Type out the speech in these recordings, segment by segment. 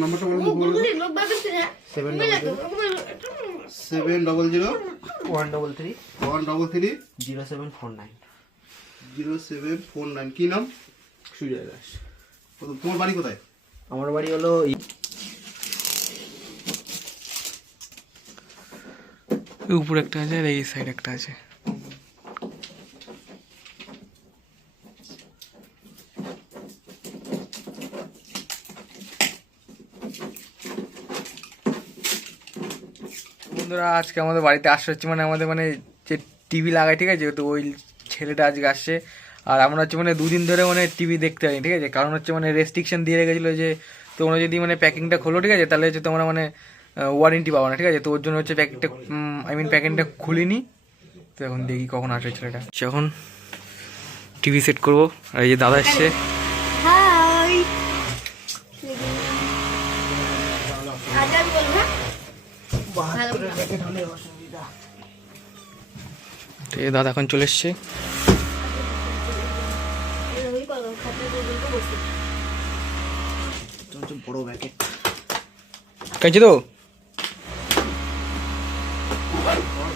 নাম্বারটা বলুন। 700-133-0749 কি নাম? সুজয় দাস। তোমার বাড়ি কোথায়? আমার বাড়ি হলো উপরে একটা আছে আর এই সাইড একটা আছে। বন্ধুরা আজকে আমাদের বাড়িতে আসা হচ্ছে মানে আমাদের মানে যে টিভি লাগায়, ঠিক আছে, তো ওই ছেলেটা আজকে আসছে। আর আমরা হচ্ছে মানে দুদিন ধরে মানে টিভি দেখতে পাইনি, ঠিক আছে, কারণ হচ্ছে মানে রেস্ট্রিকশন দিয়ে রেখেছিলো যে তোমরা যদি মানে প্যাকিংটা খোলো, ঠিক আছে, তাহলে হচ্ছে তোমরা মানে ওয়ারেন্টি পাবো না, ঠিক আছে। তো ওর জন্য হচ্ছে প্যাকিংটা খুলিনি। তো এখন দেখি কখন আসবে ছেলেটা। যখন টিভি সেট করবো আর এই যে দাদা এসছে। দাদা এখন চলে এসছে। বড় ব্যাকেট কাঁচি তো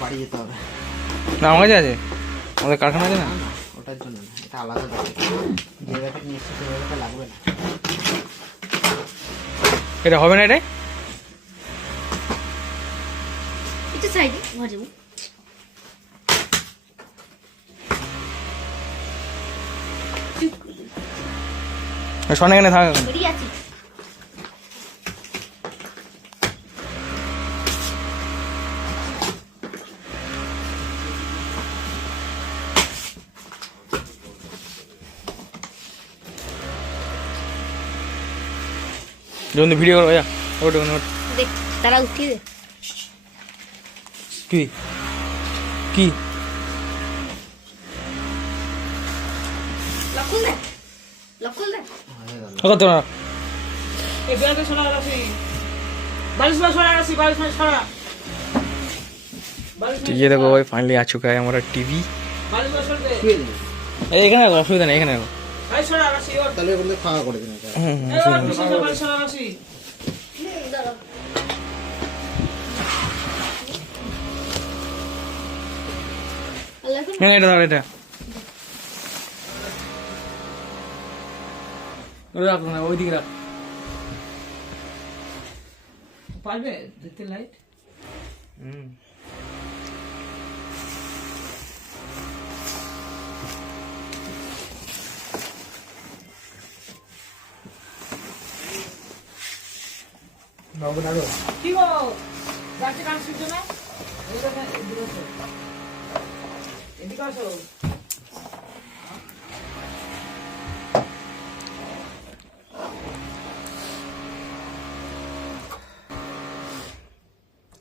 বাড়ি যেতে হবে না, আমার কাছে আছে, আমাদের কারখানা আছে না, ওটার জন্য না, এটা আলাদা ব্যাকেট। যে ব্যাকেট নিয়ে এসছে সেই ব্যাকেটটা লাগবে না। এটা হবে না, এটাই শোন এখানে থাক। যখন ভিডিও করো যা ওটা দেখ তারা উঠিয়ে দে। কি কি লকুল দে লকুল দে কত না ये देखो भाई फाइनली आ चुका है हमारा टीवी। এখানে রাখো, অসুবিধা নেই, এখানে রাখো। তাহলে বলতে খাওয়া করে দিন। হ্যাঁ এটা ধর, এটা রাখো না, ওইদিকে রাখ। পারবে দেখতে লাইট? বাবু দাদু কি গো যাচ্ছে কাজ শিখছো না? এদিকে আসো।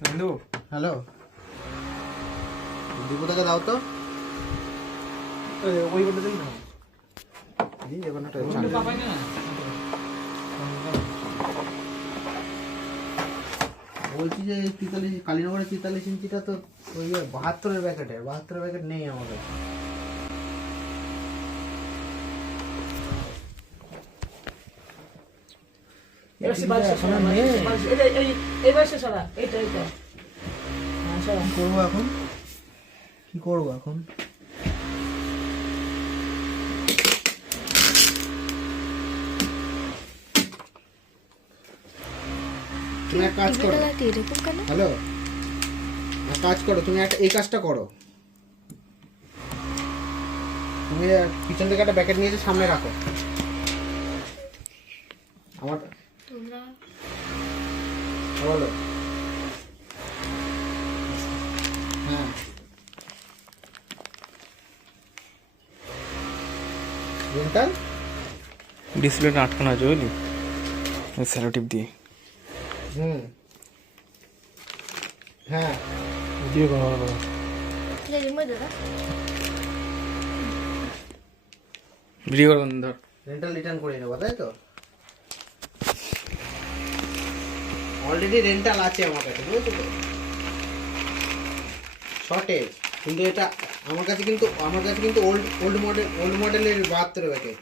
বন্ধু হ্যালো, দীপুদাকে দাও তো। ওই বলে দিন না, পাপাই না বলছি যে 43 কালীনগরের 43 ইঞ্চিটা তো ওই 72-এর প্যাকেটের 72-এর প্যাকেট নেই আমার কাছে। কি করবো এখন? তুমি এক কাজ করো, হ্যালো, এক কাজ করো, তুমি একটা এই কাজটা করো, তুমি পিছন থেকে একটা প্যাকেট নিয়ে এসে সামনে রাখো। আমার বলো। হ্যাঁ রেন্টাল ডিসপ্লেটা আটকানো আছে বুঝলি, স্যালোটিপ দিয়ে। হ্যাঁ দিয়ে ভালো ভালো ভিডিও করবেন ধর। রেন্টাল রিটার্ন করে নেবো, তাই তো? অলরেডি রেন্টাল আছে আমার কাছে, বুঝেছো তো, শর্টেজ। কিন্তু এটা আমার কাছে কিন্তু ওল্ড মডেলের 72 প্যাকেট।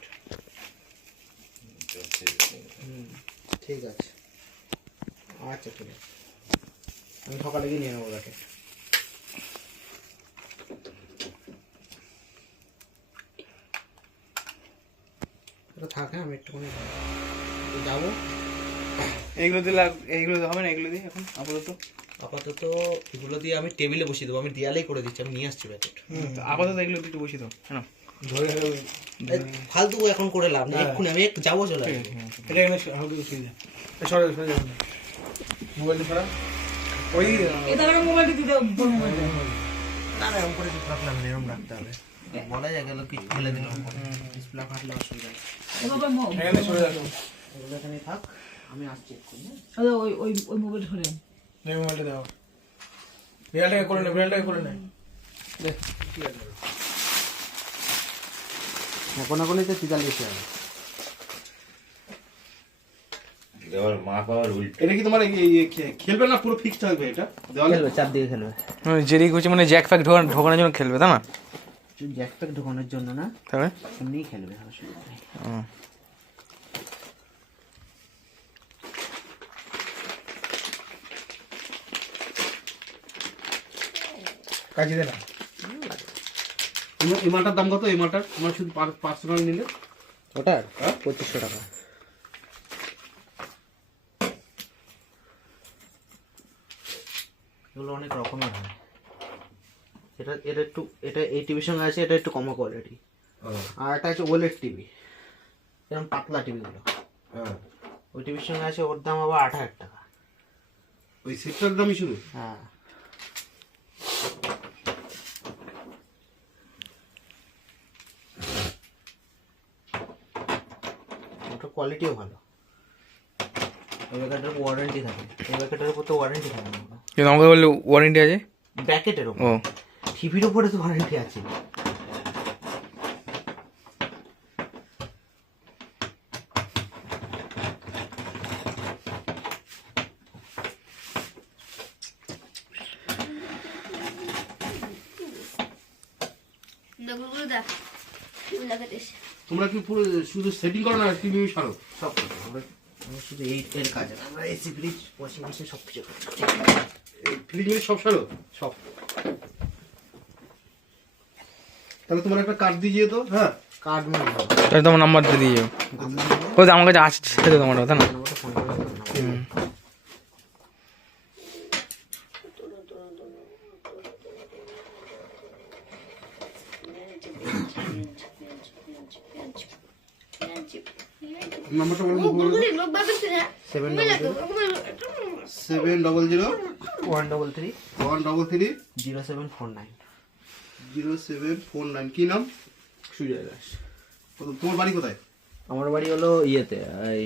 ঠিক আছে, আচ্ছা ঠিক আছে, আমি সকালে গিয়ে নিয়ে নেবো তাকে। থাকে আমি একটুখানি যাবো। এইগুলো দিলে এইগুলো হবে না, এগুলো দিয়ে এখন আপাতত আপাতত এগুলো দিয়ে আমি টেবিলে বসিয়ে দেবো, আমি দেয়ালেই করে দিচ্ছি, আমি নিয়ে আসছি প্যাকেট। আপাতত এগুলো একটু বসিয়ে দাও। হ্যাঁ ফালতু এখন করে লাভ নেই, এক্ষুনি আমি একটু যাবো, চলে আসবো। এটা এখানে হালকা বসিয়ে দাও। সরে সরে যাবেন মোবাইলটা ছাড়া ওই এটা আমার মোবাইলটা দিতে বড় মোবাইলটা। না না, এরকম করে কিছু রাখলাম না, এরকম রাখতে হবে। বলা যায় গেল কিছু ফেলে দিলাম, ডিসপ্লে ফাটলে অসুবিধা নেই। এভাবে এখানে সরে রাখো। এগুলো এখানে থাক, আমি আসছি এক্ষুনি। ওই ওই ওই মোবাইল ধরে এই মোবাইলটা দাও, বিড়ালটাকে করে নে, বিড়ালটাকে করে নে। এখন এখনই তো 43 হবে। এটা কি তোমার খেলবে না পুরো ফিক্স থাকবে এটা দেওয়ালে? খেলবে, চারদিকে খেলবে। যেদিকে হচ্ছে মানে জ্যাক ফ্যাক ঢোকানোর জন্য খেলবে, তাই না? জ্যাক প্যাক ঢোকানোর জন্য না, তাহলে এমনিই খেলবে, অসুবিধা নেই। কাজে দে না। এই মালটার দাম কত? এই মালটার তোমার শুধু পার্সোনাল নিলে ওটার 2500 টাকা। এগুলো অনেক রকমের হয়, এটা একটু, এটা এই টিভির সঙ্গে আছে, এটা একটু কমা কোয়ালিটি। আর একটা আছে ওলেড টিভি, এরকম পাতলা টিভিগুলো, ওই টিভির সঙ্গে আছে, ওর দাম আবার 8000 টাকা। ওই সেটটার দামই শুধু? হ্যাঁ, ওটা কোয়ালিটিও ভালো। এই ব্যাকেটের ওয়ারেন্টি থাকে, এই ব্যাকেটের উপর তো ওয়ারেন্টি থাকে না। কিন্তু আমাকে বললে ওয়ারেন্টি আছে ব্যাকেটের উপর, ও টিভির উপরে তো ওয়ারেন্টি আছে। নগরগুলো দেখ লাগাতে এসে তোমরা কি পুরো শুধু সেটিং করো না টিভি সারো? সব কিছু আমরা শুধু এই এর কাজ, আমরা এসি, ফ্রিজ, ওয়াশিং মেশিন সব কিছু করি। ফ্রিজ সব সারো? সব তাহলে তোমার একটা কার্ড দিয়ে তো। হ্যাঁ, কার্ড মানে তাহলে তোমার নাম্বারটা দিয়ে যাও। ও তো আমার কাছে আসছে তো তোমার কথা না। ফোন করে নাম্বারটা বলে দিই। 700 133 133 0749। 0749। কি নাম? সুজয় দাস। তোমার বাড়ি কোথায়? আমার বাড়ি হলো ইয়েতে, এই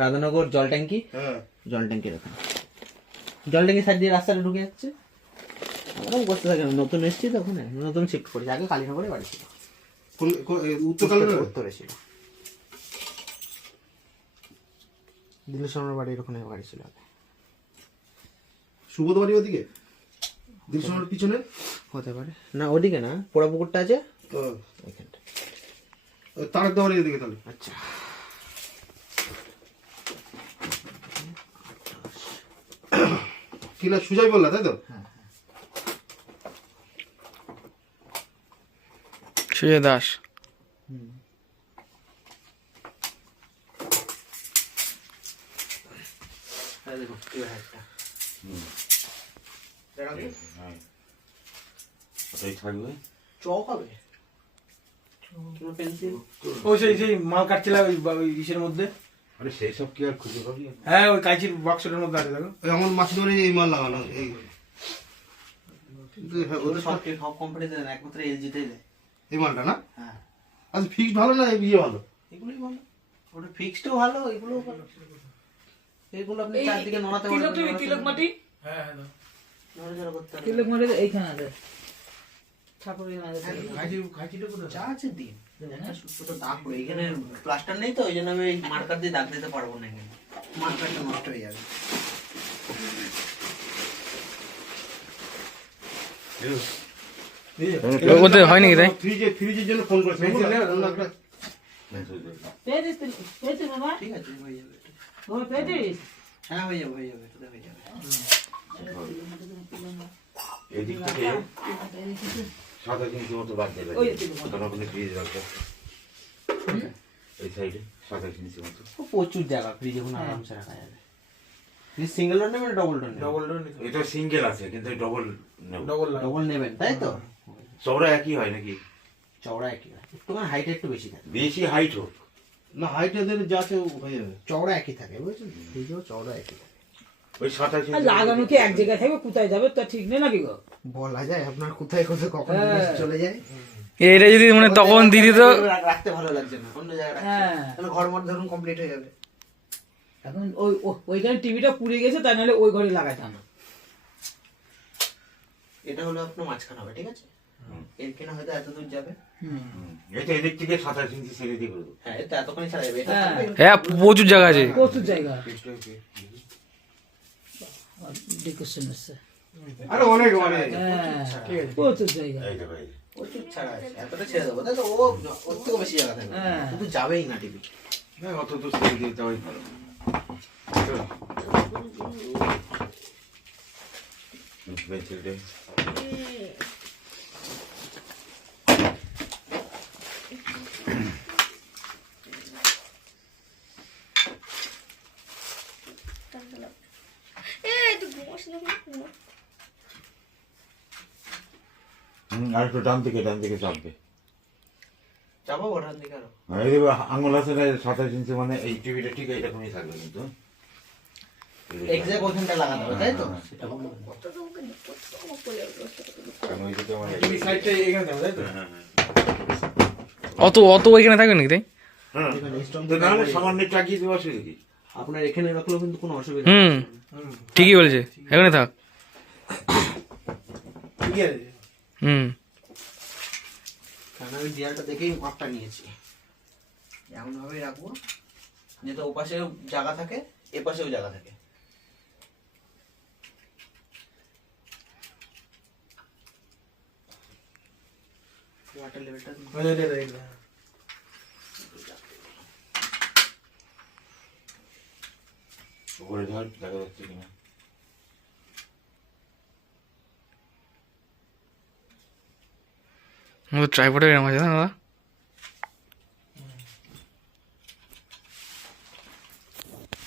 রাধানগর জল ট্যাঙ্কি, হ্যাঁ, জল ট্যাঙ্কির ওখানে। জল ট্যাঙ্কি সাইড দিয়ে রাস্তাটা ঢুকে যাচ্ছে, আমরা বসতে থাকি না, নতুন এসেছি তখন, নতুন শিফট করেছি, আগে কালীনগরে বাড়ি ছিল, উত্তরে ছিল, দিল্লি শর্মার বাড়ির ওখানে বাড়ি ছিল আগে। সুবোধ বাড়ি ওদিকে, দিলশনের পিছনে হতে পারে না, ওদিকে না, পোড়া পুকুরটা আছে ওইখানটা, তারেক দেওয়ালের দিকে। তাহলে আচ্ছা, কি না সুজয় বললা, তাই তো? সুজয় দাস। দেখুন একটা থাকবে চক হবে, পেন্সিল, ওই সেই মাল কাটছিলাম ওই ইসের মধ্যে। আরে সেই সব কি আর খুঁজে পাবি? হ্যাঁ, ওই কাঁচির বাক্সটার মধ্যে আছে, দেখো। আমার মাসি ধরে এই মাল লাগানো, এই ওদের সব কোম্পানিতে দেয় না, একমাত্র এলজিতেই দেয় এই মালটা না। হ্যাঁ, আচ্ছা, ফিক্সড ভালো না বিয়ে ভালো? এগুলোই ভালো, ওটা ফিক্সডও ভালো, এগুলোও ভালো। এগুলো আপনি চারদিকে নড়াতে তিলক পারবেন, তিলক মাটি, হ্যাঁ হ্যাঁ, নড়াচড়া করতে পারবেন। তিলক মাটি এইখানে আছে, ঠাকুর এখানে আছে। কাঁচিটা কোথায়? যা আছে দিন, একটা ছোট দাগ পড়ে, এখানে প্লাস্টার নেই তো, ওই জন্য আমি মার্কার দিয়ে দাগ দিতে পারবো না, এখানে মার্কারটা নষ্ট হয়ে যাবে। ওদের হয় নাকি তাই? ফ্রিজের জন্য ফোন করেছে। পেয়েছিস বাবা? ঠিক আছে, হয়ে যাবে এটা। ওই পেয়েছিস? হ্যাঁ হয়ে যাবে এটা হয়ে যাবে। এদিক থেকে 27 ইঞ্চি মতো বাদ দেবে ওই কারণ ওখানে ফ্রিজ রাখবে এই সাইডে 27 ইঞ্চি মতো। ও প্রচুর জায়গা ফ্রিজে কোনো আরামসে রাখা যাবে। সিঙ্গেল ডোর নেবেন ডবল ডোর নেবেন? ডবল ডোর নিতে এটা সিঙ্গেল আছে কিন্তু ডবল নেব। ডবল লাগে। ডবল নেবেন তাই তো? চওড়া একই হয় নাকি? চওড়া একই হয়, একটুখানি হাইট একটু বেশি থাকে। বেশি হাইট হোক। না হাইট এদের যা আছে হয়ে যাবে। চওড়া একই থাকে বুঝছেন, ফ্রিজেও চওড়া একই থাকে। ওই 27 আর ইঞ্চি লাগানো কি এক জায়গায় থাকবে, কোথায় যাবে তা ঠিক নেই নাকি গো? বলা যায় আপনার কোথায় কোথায় কখন জিনিস চলে যায়। এটা যদি মানে তখন দিদি তো রাখতে ভালো লাগছে না, অন্য জায়গায় রাখছে। হ্যাঁ। তাহলে ঘর মধ্যে ধরুন কমপ্লিট হয়ে যাবে। এখন ওইখানে টিভিটা পুড়ে গেছে, তাই নাহলে ওই ঘরে লাগাতাম। এটা হলো আপনার মাঝখানে হবে, ঠিক আছে? এর কিনা হয়তো এত দূর যাবে। এটা এদিক থেকে 27 ইঞ্চি ছেড়ে দিয়ে করবো। হ্যাঁ এটা এতখানি ছাড়া যাবে। এটা হ্যাঁ। থাকবে, হ্যাঁ প্রচুর জায়গা আছে। প্রচুর জায়গা ডেকোরেশন আছে। আরে অনেক অনেক হ্যাঁ প্রচুর জায়গা। এই দেখো এই যে। প্রচুর ছাড়া আছে। এতটা ছেড়ে দেবো তাই তো, ওর থেকে বেশি জায়গা থাকবে। হ্যাঁ। কিন্তু যাবেই না টিভি। না অত তো ছেড়ে দিয়ে দেওয়াই ভালো। চলো। ছেড়ে একটু ঘুমোস না ঘুমো। আর একটু ডান দিকে চাপবে। যাবো ওঠার দিকে আরো। এই যে আঙুল আছে না 27 ইঞ্চি মানে এই টিভিটা ঠিক এরকমই থাকবে কিন্তু। এক্সাক্ট ওখানটা লাগাতে হবে তাই তো? সেটা বলবো। কত তোমাকে কত তোমাকে বলে কারণ ওই দিকে আমার টিভি সাইডটা এখানে যাবে তাই তো? অত অত ওইখানে থাকবে নাকি তাই? হ্যাঁ এখানে স্ট্রং তো নাহলে সামান্য টাকিয়ে দেওয়া অসুবিধা কি? আপনার এখানে রাখলেও কিন্তু কোনো অসুবিধা হুম নেই। ঠিকই বলেছে, এখানে থাক। ঠিক আছে। হুম কারণ আমি দেয়ালটা দেখেই মাপটা নিয়েছি। এমন ভাবেই রাখবো যাতে ও পাশেও জায়গা থাকে, এ পাশেও জায়গা থাকে। ওয়াটার লেভেলটা উপরে ধর দেখা যাচ্ছে কিনা। আমাদের ট্রাইপডের এরকম আছে না দাদা?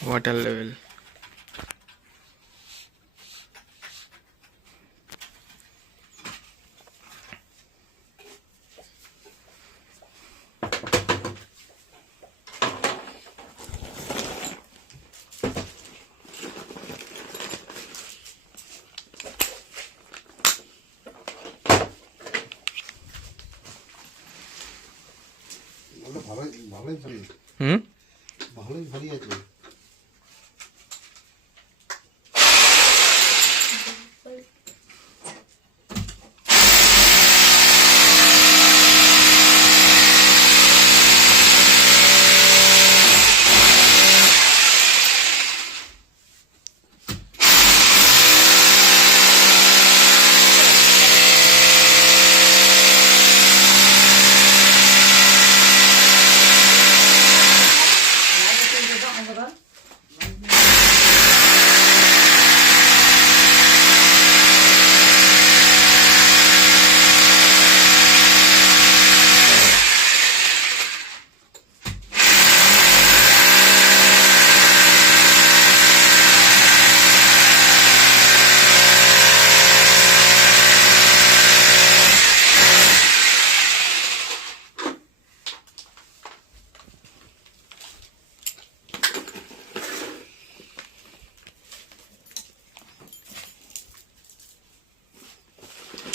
ওয়াটার লেভেল ভালোই ভালোই ভারী, হুম ভালোই ভারী আছে।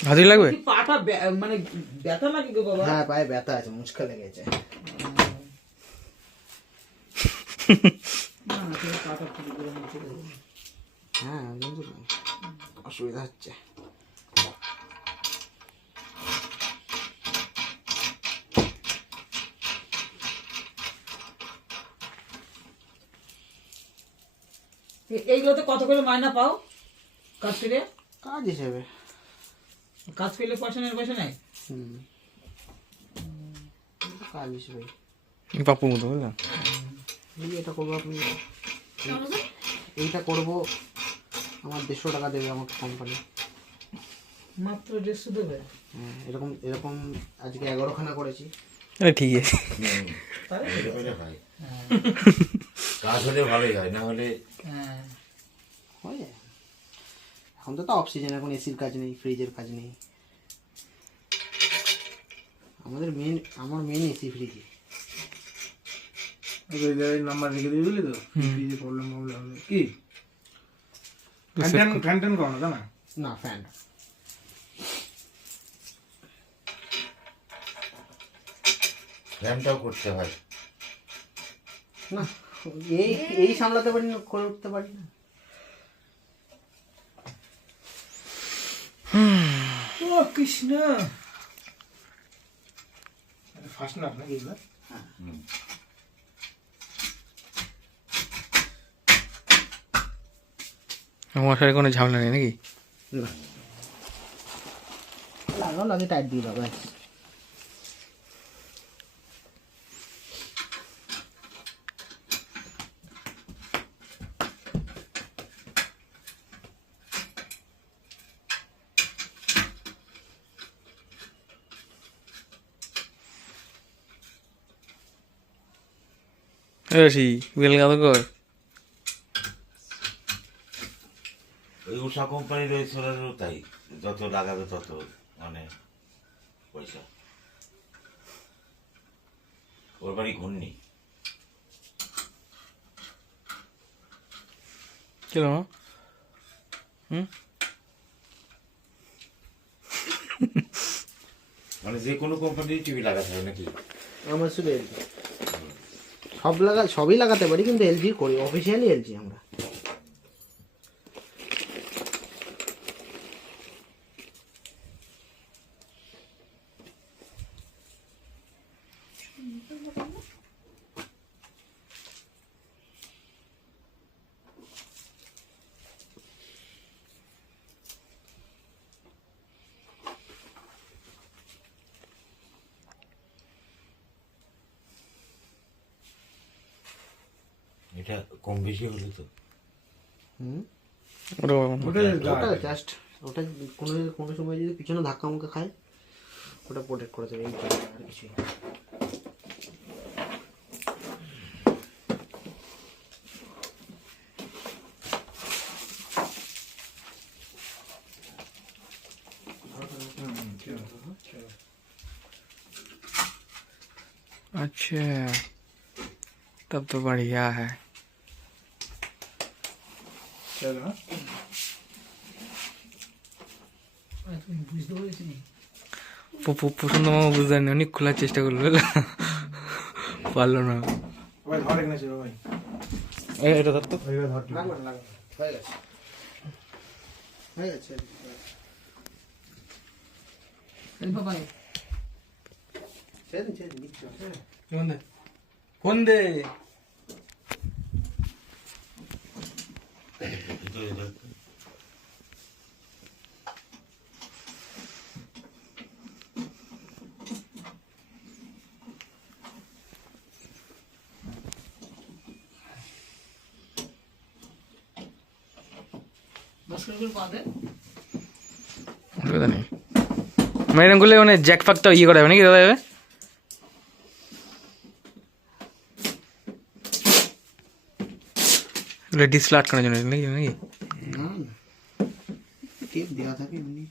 ভালোই লাগবে। কি পাটা মানে ব্যথা লাগে গো বাবা? হ্যাঁ পায়ে ব্যথা আছে, মুচকা লেগেছে। না তুমি পাটা পুরো করে মুছে দেবো। হ্যাঁ কিন্তু অসুবিধা হচ্ছে। এইগুলোতে কত করে মাইনা পাও কাজ করে? কাজ হিসেবে। কাজ করলে পয়সা নেই, পয়সা নেই? হুম কাজ হিসেবে। পাপুর মতো বুঝলাম। এটা করবো আপনি এইটা করব আমার 150 টাকা দেবে আমাকে কোম্পানি। মাত্র 150 দেবে? এরকম এরকম আজকে 11খানা করেছি। ঠিক আছে, তাহলে এটা পেলে হয়। কাজ হলে ভালোই হয়, না হলে হ্যাঁ হয়। এখন তো অফ সিজন, এখন এসির কাজ নেই, ফ্রিজের কাজ নেই। আমার মেন এসি ফ্রিজে। নাম্বার রেখে দিয়ে দিলি তো, ফ্রিজে প্রবলেম হবে কি? ফ্যান ট্যান করো না, তাই না? না, ফ্যান ফ্যানটাও করতে হয়। না, এই এই সামলাতে পারি না, করে উঠতে পারি না। ও কৃষ্ণ, ফার্স্ট না নাকি এগুলো? মশারি কোনো ঝামেলা নেই নাকি? না, লাগাও, লাগে টাইট দিয়ে দাও ব্যাস। বেল গাদো কর। ওই উষা কোম্পানির ওই সোলারেরও তাই, যত লাগাবে তত মানে পয়সা। ওর বাড়ি ঘূর্ণি। কেন? মানে যে কোনো কোম্পানির টিভি লাগাতে হয় নাকি? আমার শুধু এলজি, সবই লাগাতে পারি, কিন্তু এলজি করি, অফিসিয়ালি এলজি আমরা। এটা কম বেশি হলো তো। ওটা জাস্ট, ওটা কোনো কোনো সময় যদি পিছনে ধাক্কা মুক্কা খায়, ওটা প্রোটেক্ট করে দেবে, এই তো, আর কিছুই না। अच्छा, तब तो बढ़िया है। চলো, হ্যাঁ। তুমি বুঝতে পেরেছি নি? প্রথম তো মামা বুঝতে পারিনি, অনেক খোলার চেষ্টা করলো, পারলো না। ভাই ধর এখানে ছিল ভাই, এটা ধর তো। ওইটা ধর। লাগবে না, লাগবে না। হয়ে গেছে, হয়ে গেছে। এই বাবা, ছেড়ে দিন, ছেড়ে দিন, নিচ্ছি, হ্যাঁ। ফোন দে, ফোন দে। ভিতরে যাও। বস করে পা দে। অসুবিধা নেই, মানে এরকম করলে মানে জ্যাক ফাকটা ইয়ে করা যাবে নাকি দাদা? যাবে ডিসপ্লে আটকানোর জন্য নাকি নাকি? না না, টেপ দেওয়া থাকে এমনি।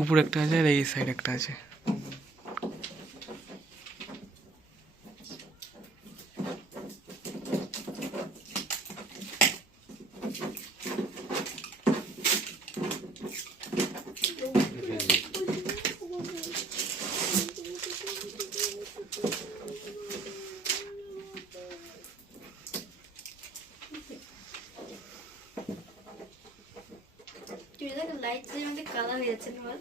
উপরে একটা আছে আর এই সাইড একটা আছে। লাইট মধ্যে কালার হয়ে যাচ্ছে না আমার।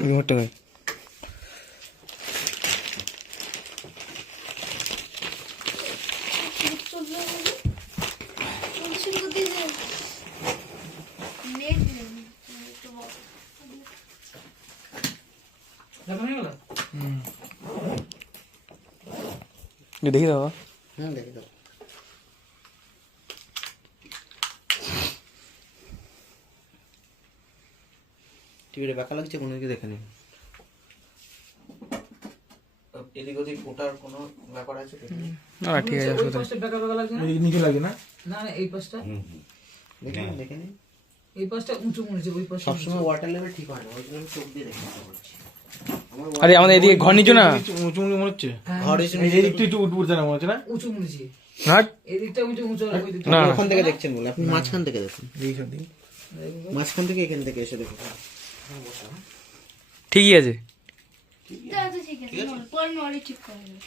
রিমোটটা ভাই চলছিল কোথায় যে নেট নেই একটু বড়। দেখানো হয়ে গেল? দেখি দাও হ্যাঁ দেখে দাও। টিভিটা বেকা লাগছে কোনো দিকে দেখে নিন। এদিক ওদিক ওটার কোনো ব্যাপার আছে দেখে নিন। না ঠিক আছে ওই অসুবিধা নেই। পাশটা বেকা বেকা লাগছে না? নিচে লাগে না? না না এই পাশটা, দেখে নিন দেখে নিন। এই পাশটা উঁচু মনে হচ্ছে, ওই পাশটা সবসময় ওয়াটার লেভেল ঠিক হয় না, ওই জন্য আমি চোখ দিয়ে দেখে নিতে বলছি। আরে আমাদের এদিকে ঘর নিচু না উঁচু মনে হচ্ছে। হ্যাঁ, ঘর এসে এই দিকটা একটু উঠছে না মনে হচ্ছে না? উঁচু মনে হচ্ছে। হাট এই দিকটা উঁচু উঁচু, আর ওই দিকটা না, আপনি ওখান থেকে দেখছেন বলে, আপনি মাঝখান থেকে দেখুন। এইখান থেকে। মাঝখান থেকে এখান থেকে এসে দেখুন। ঠিকই আছে তা তো ঠিক আছে পরে নড়ে ঠিক করে দেবে।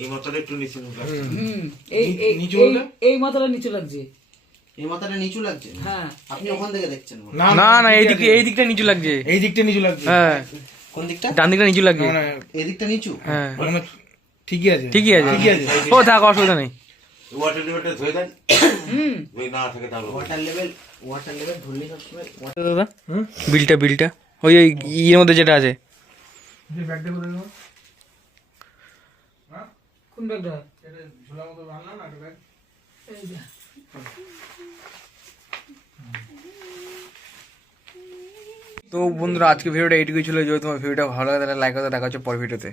এই মাথাটা একটু নিচে মুখ রাখো। এই এই নিচু এই- হলে? এই মাথাটা নিচু লাগছে। এই মাথাটা নিচু লাগছে, হ্যাঁ, আপনি ওখান থেকে দেখছেন বলে। না না এই দিকটা নিচু লাগছে এই দিকটা নিচু লাগছে। হ্যাঁ কোন দিকটা? ডান দিকটা নিচু লাগছে মানে এই দিকটা নিচু। হ্যাঁ মানে ঠিকই আছে। ঠিকই আছে ঠিকই আছে। ও থাক অসুবিধা নেই ওয়াটার লেভেলটা ধুয়ে দেন। যদি না থাকে তাহলে ওয়াটার লেভেল ধরলেই সবসময় দাদা বিলটা ওই ইয়ের মধ্যে যেটা আছে যে ব্যাগটা কোথায় গেল? কোন ব্যাগটা? এটা ঝোলা মতো বানলা না একটা ব্যাগ? এই যে। তো বন্ধুরা আজকে ভিডিওটা এইটুকুই ছিল। যদি তোমার ভিডিওটা ভালো লাগে তাহলে লাইক করতে, দেখা হচ্ছে পরের ভিডিওতে।